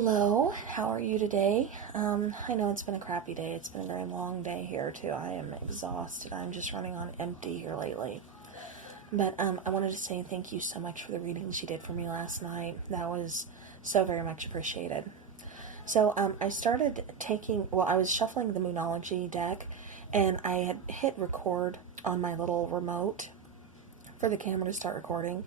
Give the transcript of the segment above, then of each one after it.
Hello, how are you today? I know it's been a crappy day. It's been a very long day here, too. I am exhausted. I'm just running on empty here lately. But I wanted to say thank you so much for the readings you did for me last night. That was so very much appreciated. So I started I was shuffling the Moonology deck, and I had hit record on my little remote for the camera to start recording.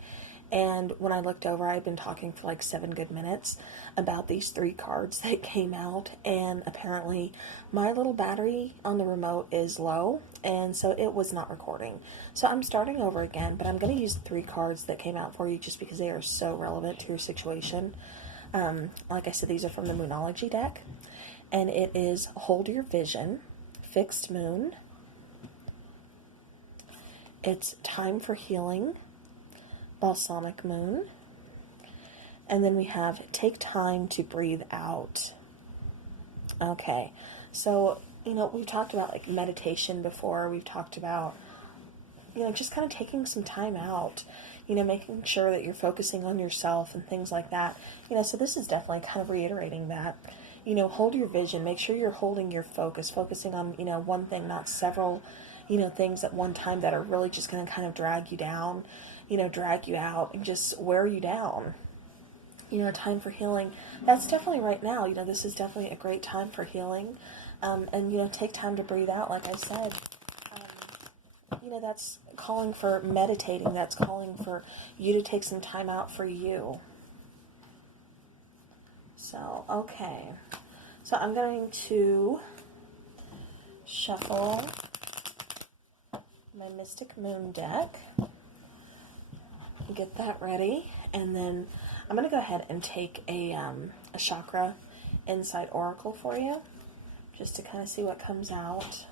And when I looked over, I had been talking for like 7 good minutes about these 3 cards that came out, and apparently my little battery on the remote is low, and so it was not recording. So I'm starting over again, but I'm going to use the 3 cards that came out for you just because they are so relevant to your situation. Like I said, these are from the Moonology deck, and it is Hold Your Vision, Fixed Moon, it's Time for Healing, Balsamic Moon, and then we have Take Time to Breathe Out. Okay, so, we've talked about like meditation before. We've talked about, just kind of taking some time out, making sure that you're focusing on yourself and things like that. So this is definitely kind of reiterating that. Hold your vision. Make sure you're holding your focus, focusing on, one thing, not several, things at one time that are really just going to kind of drag you down, drag you out and just wear you down. Time for healing. That's definitely right now. This is definitely a great time for healing. And, take time to breathe out, like I said. That's calling for meditating. That's calling for you to take some time out for you. So, okay. So I'm going to shuffle my Mystic Moon deck. Get that ready. And then I'm going to go ahead and take a chakra insight oracle for you, just to kind of see what comes out.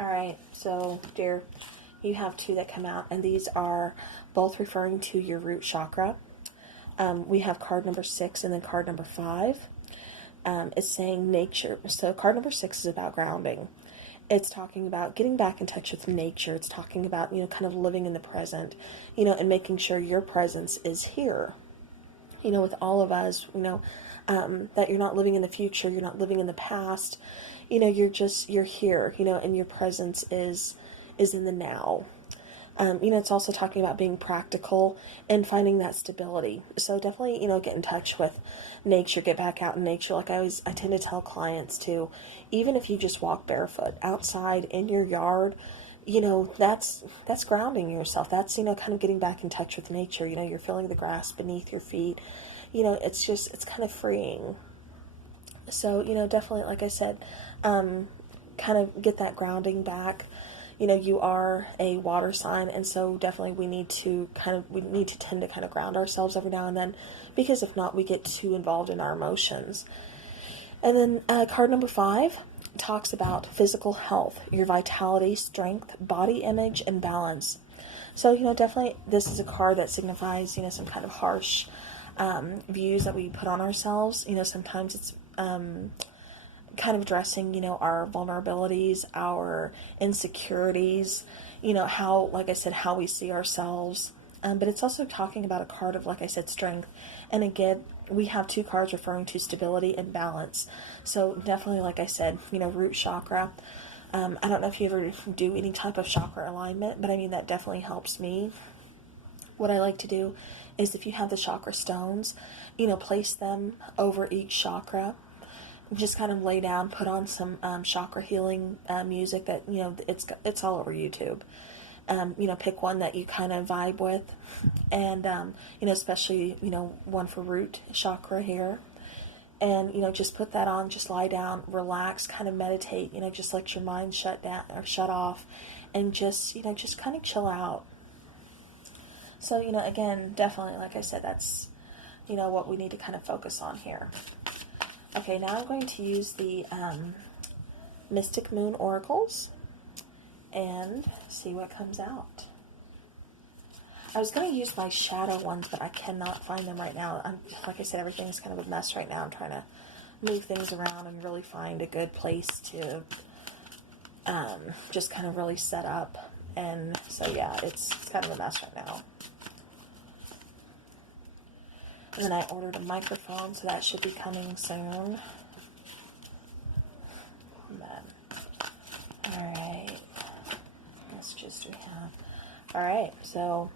Alright, so dear, you have 2 that come out, and these are both referring to your root chakra. We have card number 6 and then card number 5. It's saying nature. So card number 6 is about grounding. It's talking about getting back in touch with nature. It's talking about, kind of living in the present, and making sure your presence is here. With all of us, that you're not living in the future, you're not living in the past, you're here, and your presence is in the now. It's also talking about being practical and finding that stability. So definitely, get in touch with nature, get back out in nature. Like I tend to tell clients to, even if you just walk barefoot outside in your yard, that's grounding yourself. That's, kind of getting back in touch with nature. You're feeling the grass beneath your feet. It's kind of freeing. So, definitely, like I said, kind of get that grounding back. You are a water sign, and so definitely we need to tend to kind of ground ourselves every now and then, because if not, we get too involved in our emotions. And then card number 5 talks about physical health, your vitality, strength, body image, and balance. So, definitely this is a card that signifies, some kind of harsh views that we put on ourselves. Sometimes it's kind of addressing, our vulnerabilities, our insecurities, how, like I said, how we see ourselves. But it's also talking about a card of, like I said, strength. And again, we have 2 cards referring to stability and balance. So definitely, like I said, root chakra. I don't know if you ever do any type of chakra alignment, but I mean, that definitely helps me. What I like to do is, if you have the chakra stones, place them over each chakra. Just kind of lay down, put on some chakra healing music that, it's all over YouTube. Pick one that you kind of vibe with, and, especially, one for root chakra here. And, just put that on, just lie down, relax, kind of meditate, just let your mind shut down or shut off, and just kind of chill out. So, again, definitely, like I said, that's, what we need to kind of focus on here. Okay, now I'm going to use the Mystic Moon Oracles and see what comes out. I was going to use my shadow ones, but I cannot find them right now. Like I said, everything's kind of a mess right now. I'm trying to move things around and really find a good place to just kind of really set up. And so yeah, it's kind of a mess right now. And then I ordered a microphone, so that should be coming soon. Alright, messages we have. Alright, so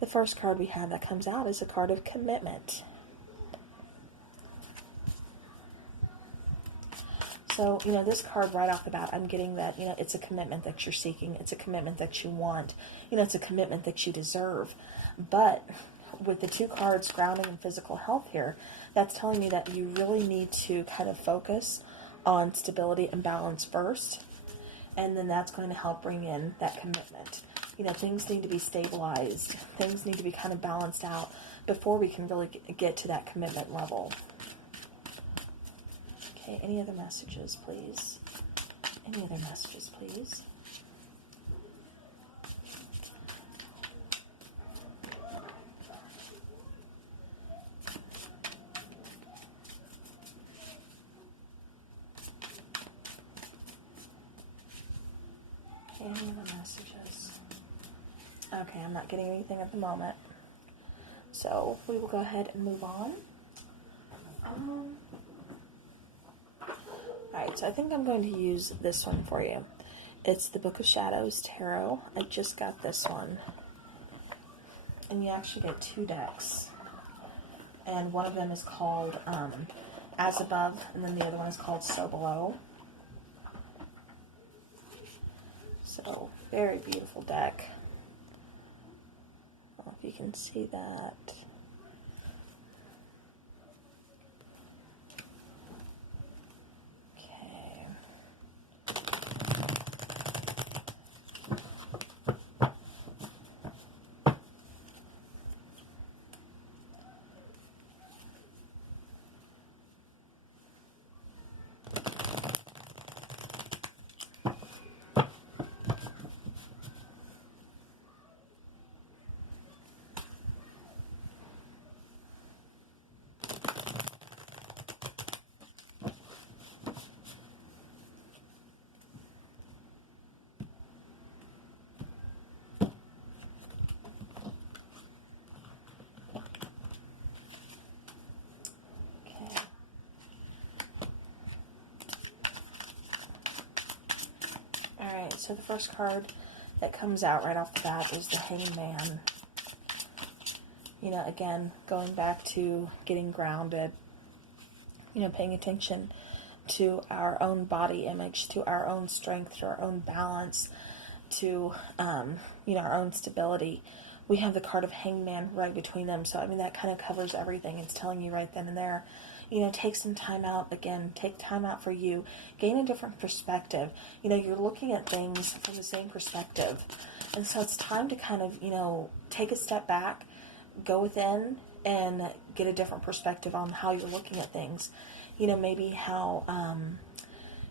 the first card we have that comes out is a card of commitment. So, you know, this card right off the bat, I'm getting that, you know, it's a commitment that you're seeking. It's a commitment that you want. You know, it's a commitment that you deserve. But with the two cards, grounding and physical health here, that's telling me that you really need to kind of focus on stability and balance first. And then that's going to help bring in that commitment. You know, things need to be stabilized. Things need to be kind of balanced out before we can really get to that commitment level. Okay, any other messages, please? Any other messages, please? Any other messages? Okay, I'm not getting anything at the moment. So we will go ahead and move on. Alright, so I think I'm going to use this one for you. It's the Book of Shadows Tarot. I just got this one. And you actually get 2 decks. And one of them is called As Above, and then the other one is called So Below. So, very beautiful deck. I don't know if you can see that. Okay. Alright, so the first card that comes out right off the bat is the Hanged Man. You know, again, going back to getting grounded, you know, paying attention to our own body image, to our own strength, to our own balance, to, you know, our own stability. We have the card of Hanged Man right between them. So, I mean, that kind of covers everything. It's telling you right then and there, you know, take some time out. Again, take time out for you. Gain a different perspective. You know, you're looking at things from the same perspective. And so it's time to kind of, you know, take a step back, go within, and get a different perspective on how you're looking at things. You know, maybe how,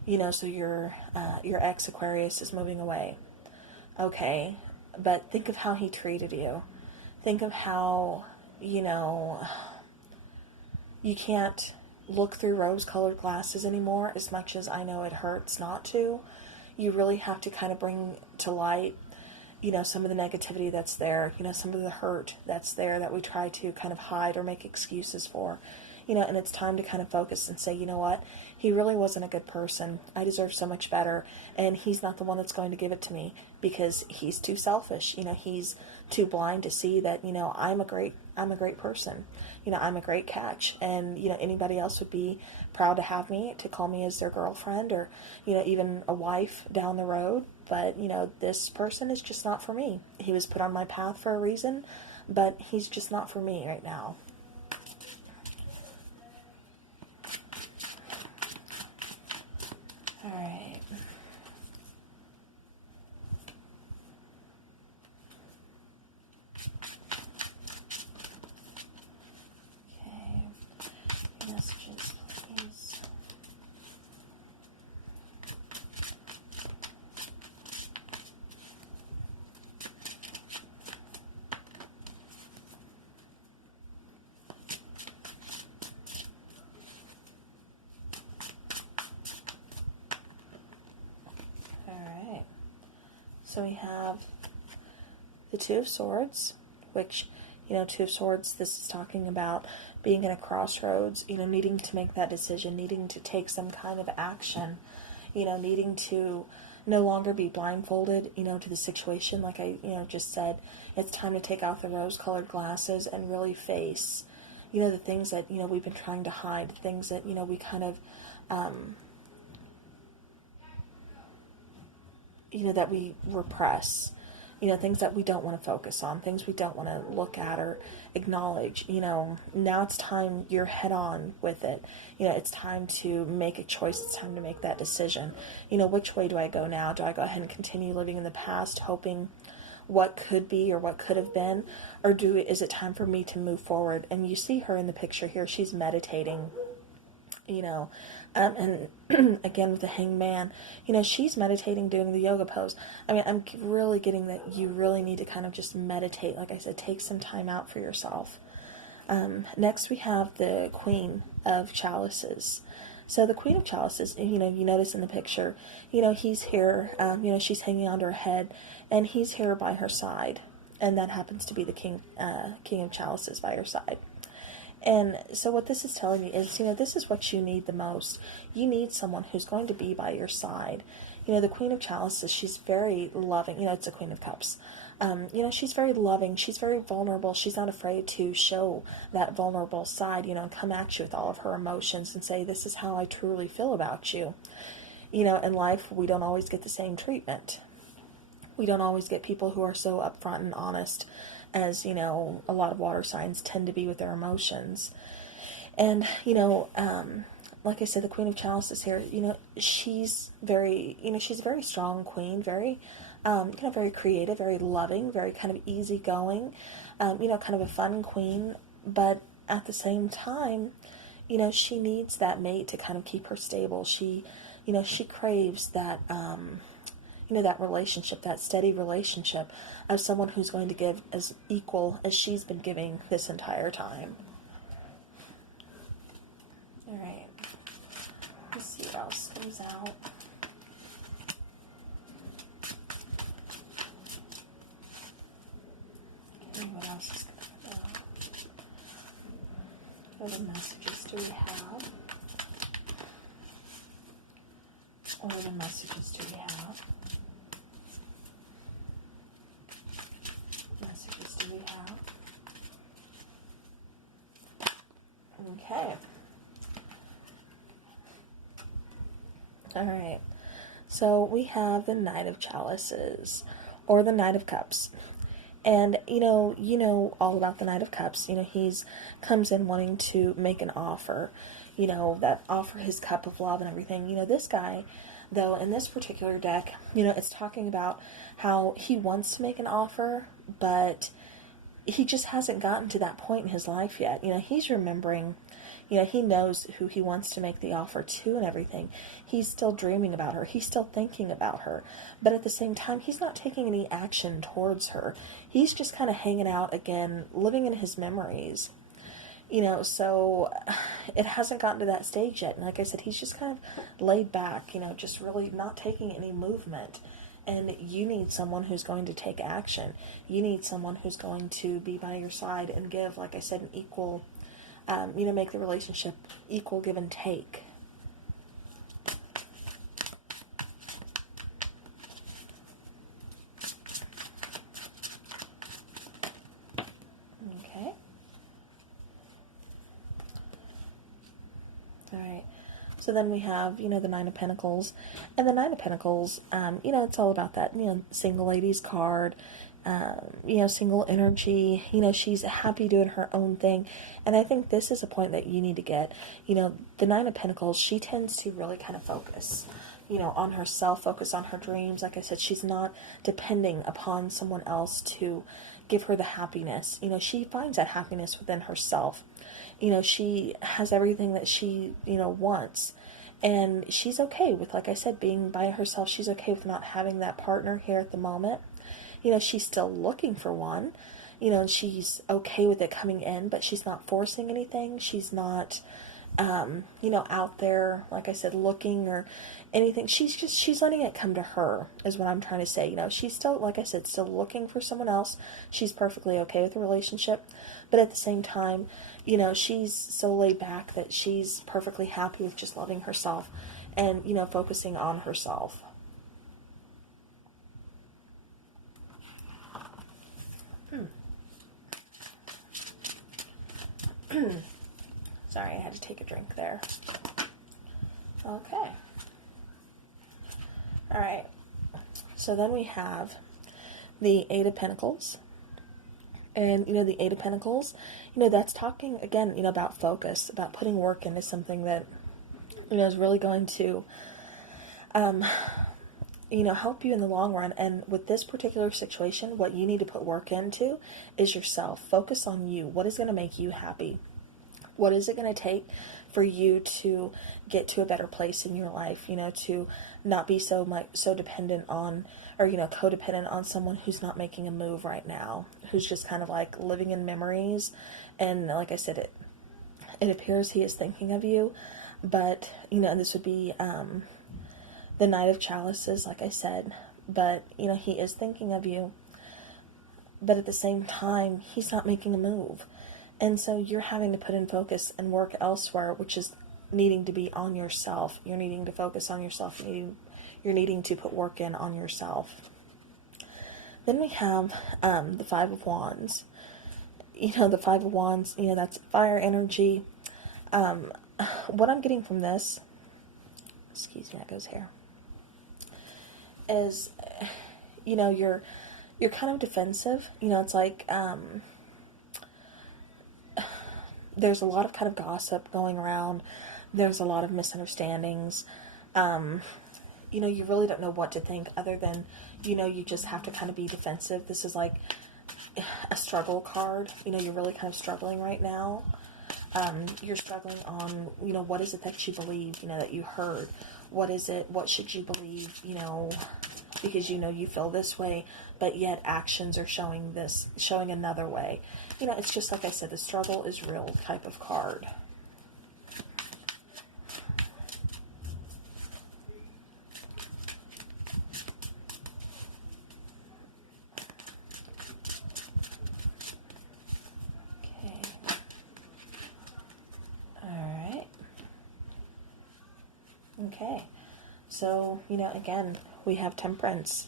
you know, so your ex Aquarius is moving away. Okay, but think of how he treated you. Think of how, you know, you can't look through rose-colored glasses anymore, as much as I know it hurts not to. You really have to kind of bring to light, you know, some of the negativity that's there, you know, some of the hurt that's there that we try to kind of hide or make excuses for. You know, and it's time to kind of focus and say, you know what, he really wasn't a good person. I deserve so much better, and he's not the one that's going to give it to me because he's too selfish. You know, he's too blind to see that, you know, I'm a great person. You know, I'm a great catch, and, you know, anybody else would be proud to have me, to call me as their girlfriend, or, you know, even a wife down the road. But, you know, this person is just not for me. He was put on my path for a reason, but he's just not for me right now. All right. Okay. Messages, please. So we have the Two of Swords, which, Two of Swords, this is talking about being in a crossroads, needing to make that decision, needing to take some kind of action, needing to no longer be blindfolded, to the situation. Like I, just said, it's time to take off the rose-colored glasses and really face, the things that, we've been trying to hide, things that, we kind of, that we repress, things that we don't want to focus on, things we don't want to look at or acknowledge. Now it's time, you're head on with it. It's time to make a choice. It's time to make that decision. Which way do I go now? Do I go ahead and continue living in the past, hoping what could be or what could have been? Or is it time for me to move forward? And you see her in the picture here. She's meditating, and again with the Hangman, she's meditating, doing the yoga pose. I mean, I'm really getting that you really need to kind of just meditate. Like I said, take some time out for yourself. Next we have the Queen of Chalices. So the Queen of Chalices, you notice in the picture, he's here, she's hanging onto her head, and he's here by her side. And that happens to be the King of Chalices by her side. And so what this is telling me is, this is what you need the most. You need someone who's going to be by your side. The Queen of Chalices, she's very loving. It's a Queen of Cups. She's very loving. She's very vulnerable. She's not afraid to show that vulnerable side, and come at you with all of her emotions and say, this is how I truly feel about you. In life, we don't always get the same treatment. We don't always get people who are so upfront and honest as, a lot of water signs tend to be with their emotions. And, like I said, the Queen of Chalices here, she's she's a very strong queen, very, very creative, very loving, very kind of easygoing, kind of a fun queen. But at the same time, she needs that mate to kind of keep her stable. She craves that, that relationship, that steady relationship of someone who's going to give as equal as she's been giving this entire time. All right. Let's see what else comes out. Okay, what else is going to come out? What other messages do we have? What other messages do we have? Okay. All right. So we have the Knight of Chalices, or the Knight of Cups. And, you know all about the Knight of Cups. He's comes in wanting to make an offer, that offer his cup of love and everything. This guy, though, in this particular deck, it's talking about how he wants to make an offer, but he just hasn't gotten to that point in his life yet. He's remembering, he knows who he wants to make the offer to and everything. He's still dreaming about her. He's still thinking about her. But at the same time, he's not taking any action towards her. He's just kind of hanging out again, living in his memories. So it hasn't gotten to that stage yet. And like I said, he's just kind of laid back, just really not taking any movement. And you need someone who's going to take action. You need someone who's going to be by your side and give, like I said, an equal, make the relationship equal give and take. Okay. All right. So then we have, the Nine of Pentacles. And the Nine of Pentacles, it's all about that, single ladies card, single energy. She's happy doing her own thing. And I think this is a point that you need to get. The Nine of Pentacles, she tends to really kind of focus, on herself, focus on her dreams. Like I said, she's not depending upon someone else to give her the happiness. She finds that happiness within herself. She has everything that she, wants. And she's okay with, like I said, being by herself. She's okay with not having that partner here at the moment. She's still looking for one, and she's okay with it coming in, but she's not forcing anything. She's not, out there, like I said, looking or anything. She's letting it come to her, is what I'm trying to say. She's still, like I said, still looking for someone else. She's perfectly okay with the relationship, but at the same time, she's so laid back that she's perfectly happy with just loving herself and, focusing on herself. Sorry, I had to take a drink there. Okay. All right. So then we have the Eight of Pentacles. And, the Eight of Pentacles, that's talking, again, about focus, about putting work into something that, is really going to, help you in the long run. And with this particular situation, what you need to put work into is yourself. Focus on you. What is going to make you happy? What is it going to take for you to get to a better place in your life, to not be so dependent on, or, codependent on someone who's not making a move right now, who's just kind of like living in memories. And like I said, it appears he is thinking of you, but, and this would be the Knight of Chalices, like I said, but, he is thinking of you, but at the same time, he's not making a move. And so you're having to put in focus and work elsewhere, which is needing to be on yourself. You're needing to focus on yourself. You're needing to put work in on yourself. Then we have the Five of Wands. The Five of Wands, that's fire energy. What I'm getting from this, excuse me, that goes here, is, you're kind of defensive. It's like, there's a lot of kind of gossip going around. There's a lot of misunderstandings. You really don't know what to think other than, you just have to kind of be defensive. This is like a struggle card. You're really kind of struggling right now. You're struggling on, what is it that you believe, that you heard? What is it? What should you believe, because you feel this way, but yet actions are showing another way. It's just like I said, the struggle is real type of card. Okay. All right. Okay. So, again, we have Temperance.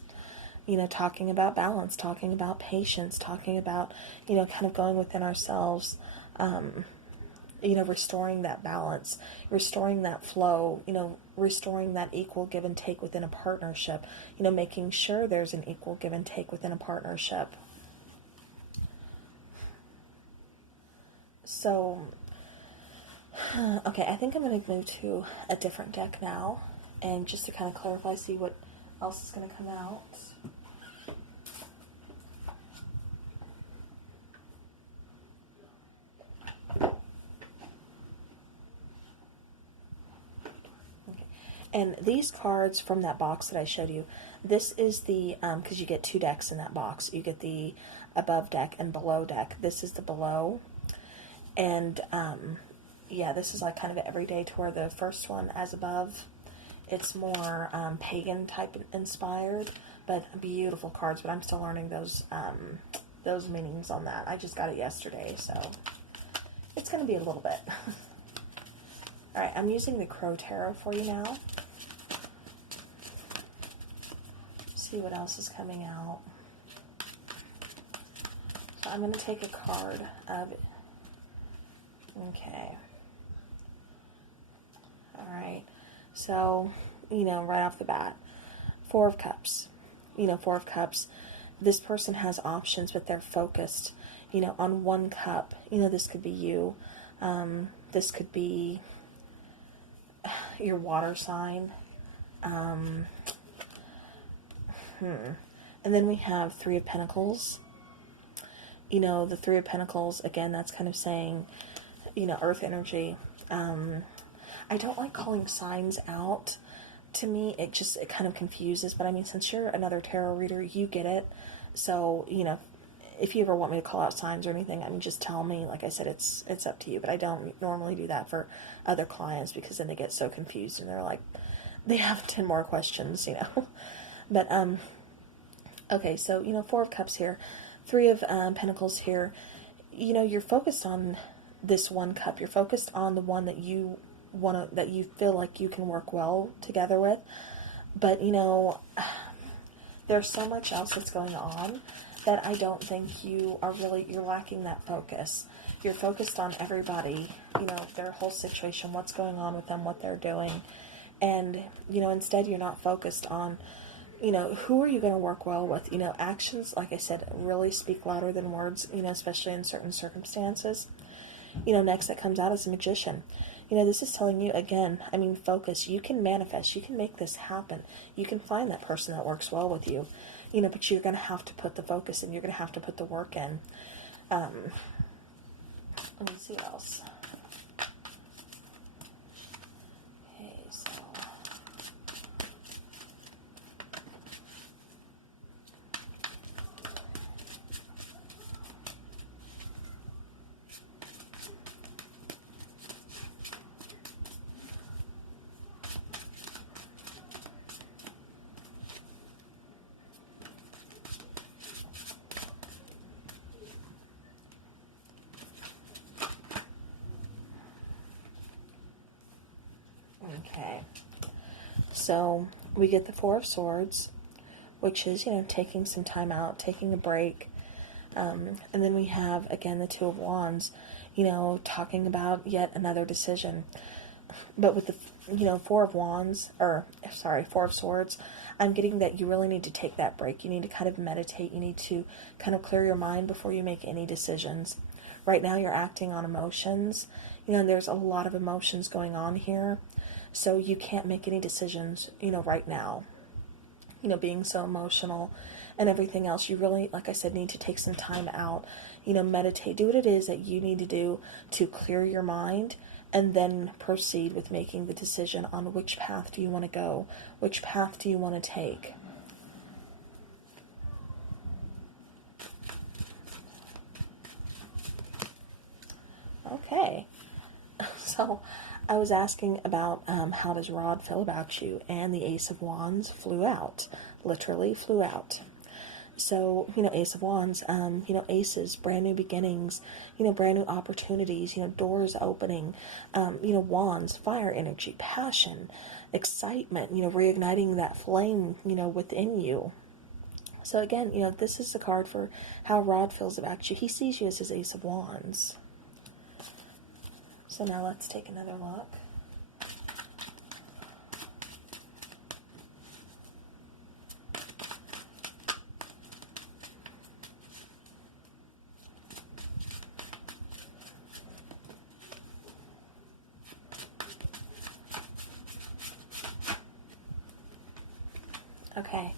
Talking about balance, talking about patience, talking about, kind of going within ourselves, restoring that balance, restoring that flow, restoring that equal give and take within a partnership, making sure there's an equal give and take within a partnership. So, okay, I think I'm going to move to a different deck now, and just to kind of clarify, see what else is going to come out. And these cards from that box that I showed you, this is the, because you get two decks in that box. You get the above deck and below deck. This is the below. And, yeah, this is like kind of everyday tour. The first one, as above, it's more pagan type inspired, but beautiful cards. But I'm still learning those meanings on that. I just got it yesterday, so it's going to be a little bit. All right, I'm using the Crow Tarot for you now. See what else is coming out. So I'm going to take a card of, okay. All right. So, right off the bat, Four of Cups. Four of Cups. This person has options, but they're focused, on one cup. This could be you. This could be your water sign. And then we have Three of Pentacles. The Three of Pentacles, again, that's kind of saying, earth energy. I don't like calling signs out. To me, it kind of confuses, but I mean, since you're another tarot reader, you get it. So, if you ever want me to call out signs or anything, I mean, just tell me. Like I said, it's up to you, but I don't normally do that for other clients because then they get so confused and they're like, they have 10 more questions, you know. But, okay, so, you know, Four of Cups here, Three of Pentacles here. You know, you're focused on this one cup. You're focused on the one that you want to, that you feel like you can work well together with. But, you know, there's so much else that's going on that I don't think you're lacking that focus. You're focused on everybody, you know, their whole situation, what's going on with them, what they're doing. And, you know, instead you're not focused on, you know, who are you going to work well with? You know, actions, like I said, really speak louder than words, you know, especially in certain circumstances. You know, next that comes out is a Magician. You know, this is telling you, again, I mean, focus. You can manifest. You can make this happen. You can find that person that works well with you. You know, but you're going to have to put the focus in. You're going to have to put the work in. Let me see what else. Okay, so... Okay, so we get the Four of Swords, which is, you know, taking some time out, taking a break. And then we have, again, the Two of Wands, you know, talking about yet another decision. But with the, you know, Four of Swords, I'm getting that you really need to take that break. You need to kind of meditate. You need to kind of clear your mind before you make any decisions. Right now you're acting on emotions. You know, there's a lot of emotions going on here. So you can't make any decisions, you know, right now. You know, being so emotional and everything else, you really, like I said, need to take some time out, you know, meditate, do what it is that you need to do to clear your mind, and then proceed with making the decision on which path do you want to go, which path do you want to take. Okay, so I was asking about how does Rod feel about you, and the Ace of Wands flew out, literally flew out. So, you know, Ace of Wands, you know, aces, brand new beginnings, you know, brand new opportunities, you know, doors opening, you know, wands, fire energy, passion, excitement, you know, reigniting that flame, you know, within you. So again, you know, this is the card for how Rod feels about you. He sees you as his Ace of Wands. So now let's take another look. Okay,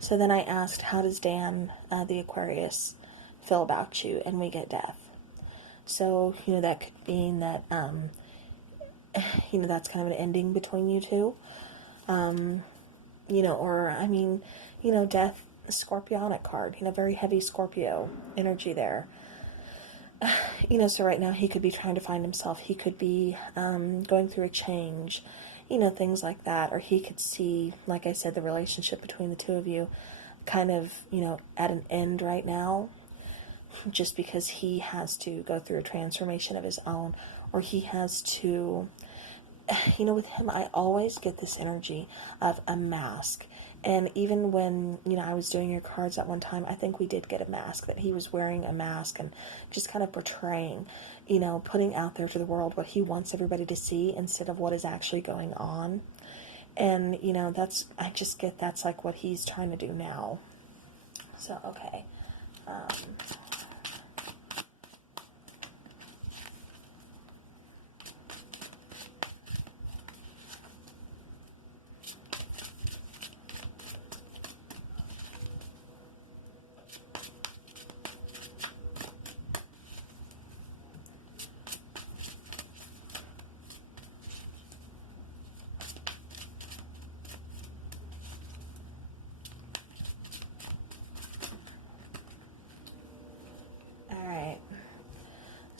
so then I asked, how does Dan, the Aquarius, feel about you? And we get Death. So, you know, that could mean that, you know, that's kind of an ending between you two. You know, or, I mean, you know, Death, Scorpionic card, you know, very heavy Scorpio energy there. You know, so right now he could be trying to find himself. He could be going through a change, you know, things like that. Or he could see, like I said, the relationship between the two of you kind of, you know, at an end right now, just because he has to go through a transformation of his own, or he has to, you know, with him, I always get this energy of a mask. And even when, you know, I was doing your cards at one time, I think we did get a mask, that he was wearing a mask and just kind of portraying, you know, putting out there to the world what he wants everybody to see instead of what is actually going on. And, you know, I just get that's like what he's trying to do now. So, okay.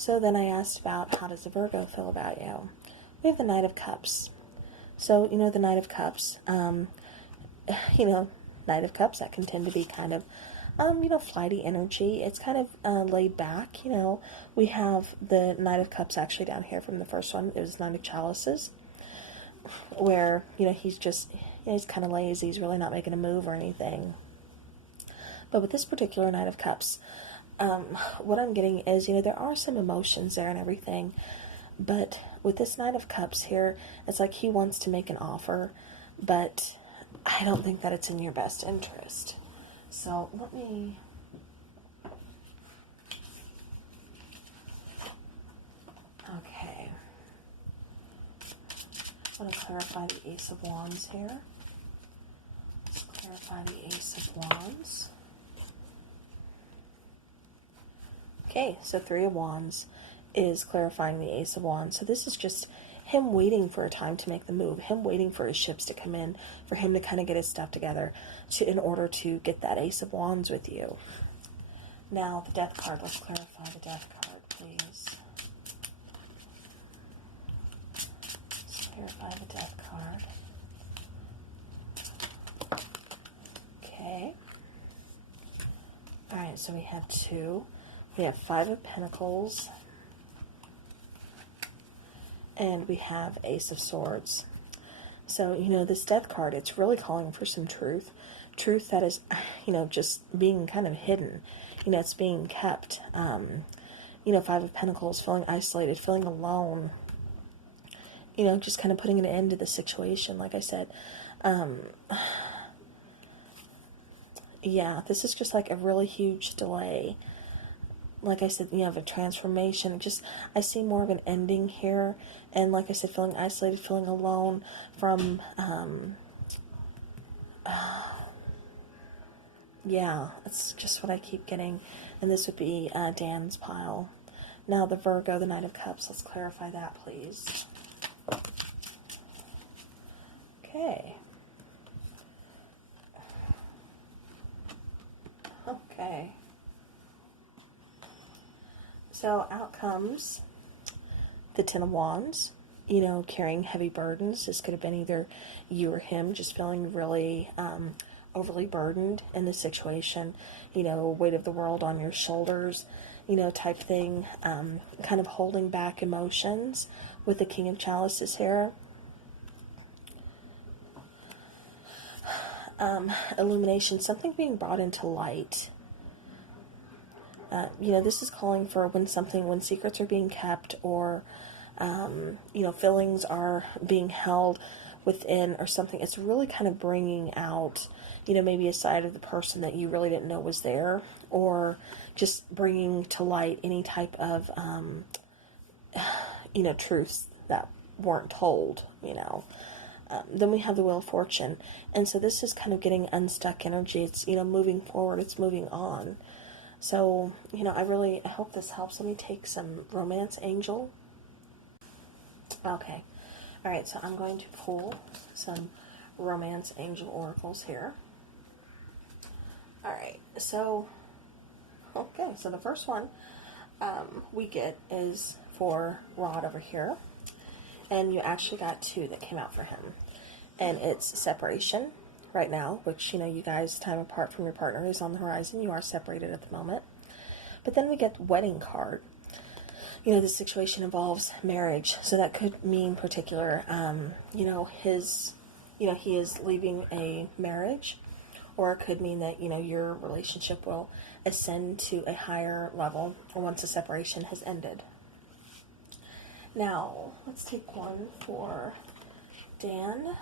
So then I asked about how does a Virgo feel about you? We have the Knight of Cups. So, the Knight of Cups, Knight of Cups, that can tend to be kind of, flighty energy. It's kind of laid back, We have the Knight of Cups actually down here from the first one. It was Knight of Chalices, where, he's just, he's kind of lazy. He's really not making a move or anything. But with this particular Knight of Cups, what I'm getting is, there are some emotions there and everything. But with this Knight of Cups here, it's like he wants to make an offer, but I don't think that it's in your best interest. So let me... Okay. I want to clarify the Ace of Wands here. Let's clarify the Ace of Wands. Okay, so Three of Wands is clarifying the Ace of Wands. So this is just him waiting for a time to make the move, him waiting for his ships to come in, for him to kind of get his stuff together in order to get that Ace of Wands with you. Now, the Death card. Let's clarify the Death card, please. Let's clarify the Death card. Okay. Alright, so we have 2. We have 5 of Pentacles. And we have Ace of Swords. So, this Death card, it's really calling for some truth. Truth that is, just being kind of hidden. It's being kept. 5 of Pentacles, feeling isolated, feeling alone. Just kind of putting an end to the situation, like I said. Yeah, this is just like a really huge delay. Like I said, you have a transformation. I see more of an ending here. And like I said, feeling isolated, feeling alone from, yeah, that's just what I keep getting. And this would be Dan's pile. Now the Virgo, the Knight of Cups, let's clarify that, please. Okay. Okay. So out comes the Ten of Wands, carrying heavy burdens. This could have been either you or him, just feeling really overly burdened in the situation, weight of the world on your shoulders, type thing, kind of holding back emotions with the King of Chalices here. Illumination, something being brought into light. This is calling for when secrets are being kept or, feelings are being held within or something. It's really kind of bringing out, maybe a side of the person that you really didn't know was there, or just bringing to light any type of, truths that weren't told, Then we have the Wheel of Fortune. And so this is kind of getting unstuck energy. It's, moving forward. It's moving on. So, I hope this helps. Let me take some Romance Angel. Okay. All right, so I'm going to pull some Romance Angel oracles here. All right, so, okay, so the first one we get is for Rod over here. And you actually got 2 that came out for him. And it's separation right now, which, you guys, time apart from your partner is on the horizon. You are separated at the moment. But then we get the Wedding card. This situation involves marriage. So that could mean particular, he is leaving a marriage. Or it could mean that, your relationship will ascend to a higher level once the separation has ended. Now, let's take one for Dan,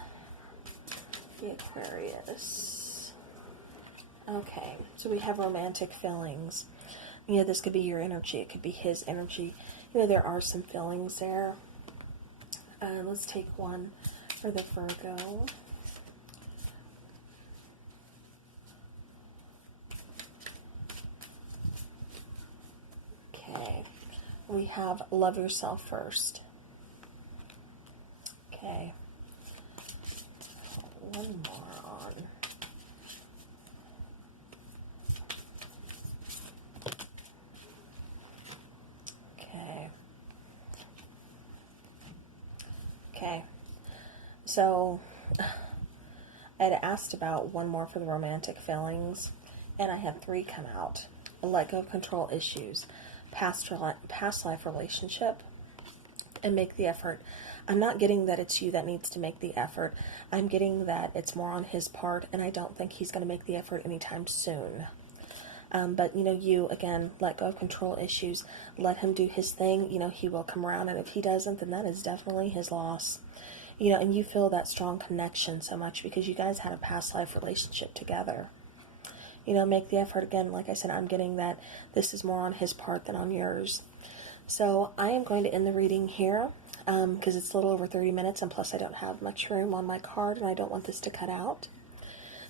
the Aquarius. Okay, so we have romantic feelings. This could be your energy. It could be his energy. There are some feelings there. Let's take one for the Virgo. Okay. We have Love Yourself First. Okay. One more on. Okay. So I had asked about one more for the romantic feelings, and I had 3 come out. Let go of control issues, past life relationship, and make the effort. I'm not getting that it's you that needs to make the effort. I'm getting that it's more on his part, and I don't think he's going to make the effort anytime soon. But, you, again, let go of control issues. Let him do his thing. He will come around, and if he doesn't, then that is definitely his loss. And you feel that strong connection so much because you guys had a past life relationship together. Make the effort. Again, like I said, I'm getting that this is more on his part than on yours. So I am going to end the reading here because it's a little over 30 minutes, and plus I don't have much room on my card, and I don't want this to cut out.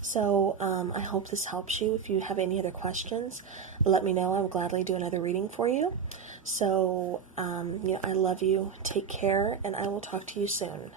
So I hope this helps you. If you have any other questions, let me know. I will gladly do another reading for you. So, I love you. Take care, and I will talk to you soon.